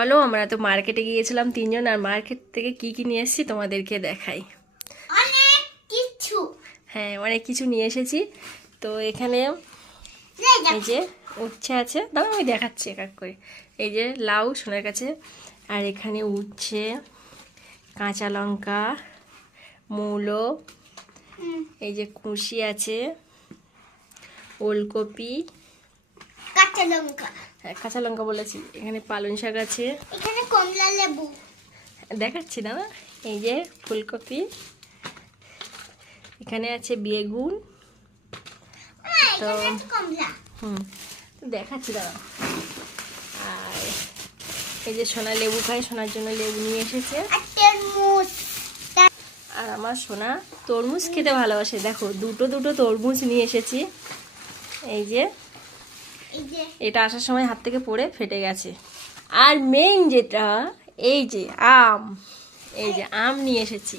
চলো আমরা তো মার্কেটে গিয়েছিলাম তিনজন, আর মার্কেট থেকে কি কি নিয়ে এসেছি তোমাদেরকে দেখাই। অনেক কিছু। হ্যাঁ, অনেক কিছু নিয়ে এসেছি। তো এখানে এই যে উচ্ছে আছে, দাঁড়াও আমি দেখাচ্ছি এক এক করে। এই যে লাউ সোনার কাছে, আর এখানে উচ্ছে, কাঁচা লঙ্কা, মূলো, এই যে কুশি আছে, ওলকপি, কাঁচা লঙ্কা, হ্যাঁ কাঁচা লঙ্কা বলেছি, এখানে পালং শাক আছে, এখানে কমলা লেবু, দেখাচ্ছি না, এই যে ফুলকপি, এখানে আছে বেগুন, তো এখানে আছে কমলা। দেখাচ্ছি দাঁড়া। আর এই যে সোনা লেবু খায়, সোনার জন্য লেবু নিয়ে এসেছে। আর তরমুজ। আর আমার সোনা তরমুজ খেতে ভালোবাসে, দেখো দুটো দুটো তরমুজ নিয়ে এসেছি। এই যে এই যে এটা আসার সময় হাত থেকে পড়ে ফেটে গেছে। আর মেইন যেটা, এই যে আম, এই যে আম নিয়ে এসেছি,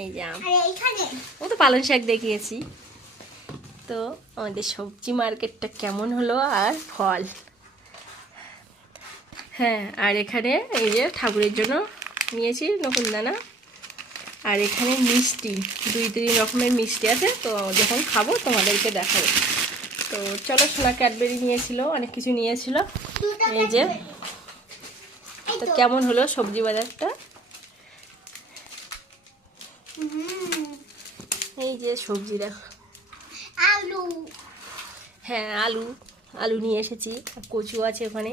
এই যে আম। আর এইখানে ও তো পালং শাক দেখিয়েছি। তো আমাদের সবজি মার্কেটটা কেমন হলো, আর ফল, হ্যাঁ। আর এখানে এই যে ঠাকুরের জন্য নিয়েছি নকুনদানা। আর এখানে মিষ্টি, দুই তিন রকমের মিষ্টি আছে, তো যখন খাবো তোমাদেরকে দেখাবো। তো চলো, সোনা ক্যাডবেরি নিয়েছিল, অনেক কিছু নিয়েছিল। এই যে এই তো তো কেমন হলো সবজি বাজারটা, এই যে সবজি দেখো, আলু, হ্যাঁ আলু, আলু নিয়ে এসেছি, আর কচু আছে ওখানে।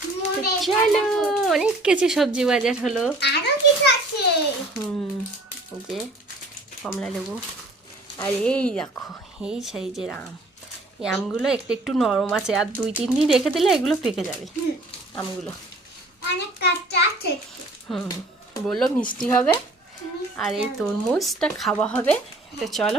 তো মুড়ি, চলো, অনেক কিছু সবজি বাজার হলো। আরো কিছু আছে। এই যে কমলা লেবু, আর এই দেখো এই সাইজের আম। এই আমগুলো একটু একটু নরম আছে, আর দুই তিন দিন রেখে দিলে এগুলো পেকে যাবে আমগুলো। অনেক কাঁচা আছে। বললো মিষ্টি হবে, আর এই তরমুজটা খাওয়া হবে। তো চলো।